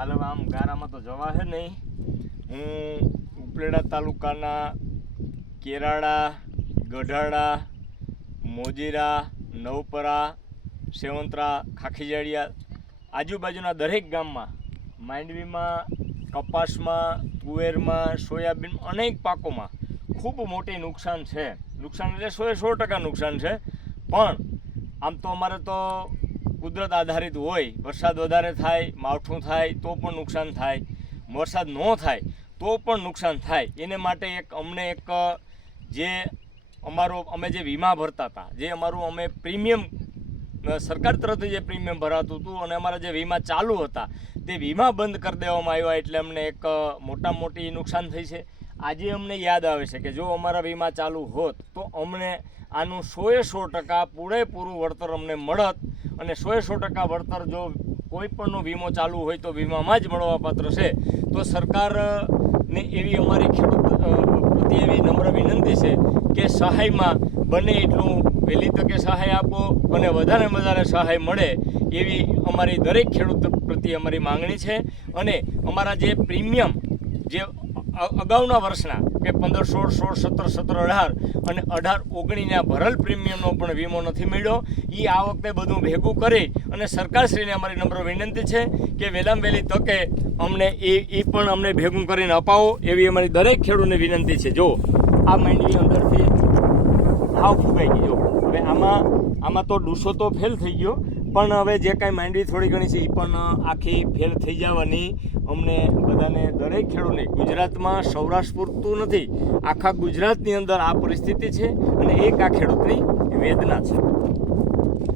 હાલ હવે આમ ગારામાં તો જવા હે નહીં. હું ઉપલેટા તાલુકાના કેરાળા, ગઢાળા, મોજીરા, નવપરા, સેવંતરા, ખાખીજાળિયા આજુબાજુના દરેક ગામમાં માંડવીમાં, કપાસમાં, તુવેરમાં, સોયાબીન અનેક પાકોમાં ખૂબ મોટી નુકસાન છે. નુકસાન એટલે 100% નુકસાન છે. પણ આમ તો અમારે તો કુદરત આધારિત હોય. વરસાદ વધારે થાય, માવઠું થાય તો પણ નુકસાન થાય, વરસાદ ન થાય તો પણ નુકસાન થાય. એને માટે અમને જે અમે જે વીમા ભરતા હતા, જે અમે પ્રીમિયમ સરકાર તરફથી જે પ્રીમિયમ ભરાતું હતું અને અમારા જે વીમા ચાલુ હતા તે વીમા બંધ કરી દેવામાં આવ્યા. એટલે અમને મોટામાં મોટી નુકસાન થઈ છે. આજે અમને યાદ આવે છે કે જો અમારા વીમા ચાલુ હોત તો અમને આનું 100% પૂરેપૂરું વળતર અમને મળત. અને 100% વળતર જો કોઈ પણનો વીમો ચાલુ હોય તો વીમામાં જ મળવાપાત્ર છે. તો સરકારને એવી અમારી ખેડૂત પ્રત્યે એવી નમ્ર વિનંતી છે કે સહાયમાં બને એટલું વહેલી તકે સહાય આપો અને વધારે સહાય મળે એવી અમારી દરેક ખેડૂત પ્રત્યે અમારી માંગણી છે. અને અમારા જે પ્રીમિયમ જે અગાઉના વર્ષના કે 15, 16, 16, 17, 18 અને 18, 19ના ભરેલ પ્રીમિયમનો પણ વીમો નથી મળ્યો. એ આ વખતે બધું ભેગું કરી અને સરકારશ્રીને અમારી નમ્ર વિનંતી છે કે વહેલામાં વહેલી તકે અમને એ પણ અમને ભેગું કરીને અપાવો એવી અમારી દરેક ખેડૂતને વિનંતી છે. જો આ માંડવી અંદરથી હાવ ફૂગાઈ ગઈ. જો હવે આમાં તો ડૂસો તો ફેલ થઈ ગયો, પણ હવે જે કાંઈ માંડવી થોડી ઘણી છે એ પણ આખી ફેલ થઈ જવાની અમને બધાને દરેક ખેડૂતને ગુજરાતમાં સૌરાષ્ટ્ર પૂરતું નથી, આખા ગુજરાતની અંદર આ પરિસ્થિતિ છે અને એક આ ખેડૂતની વેદના છે.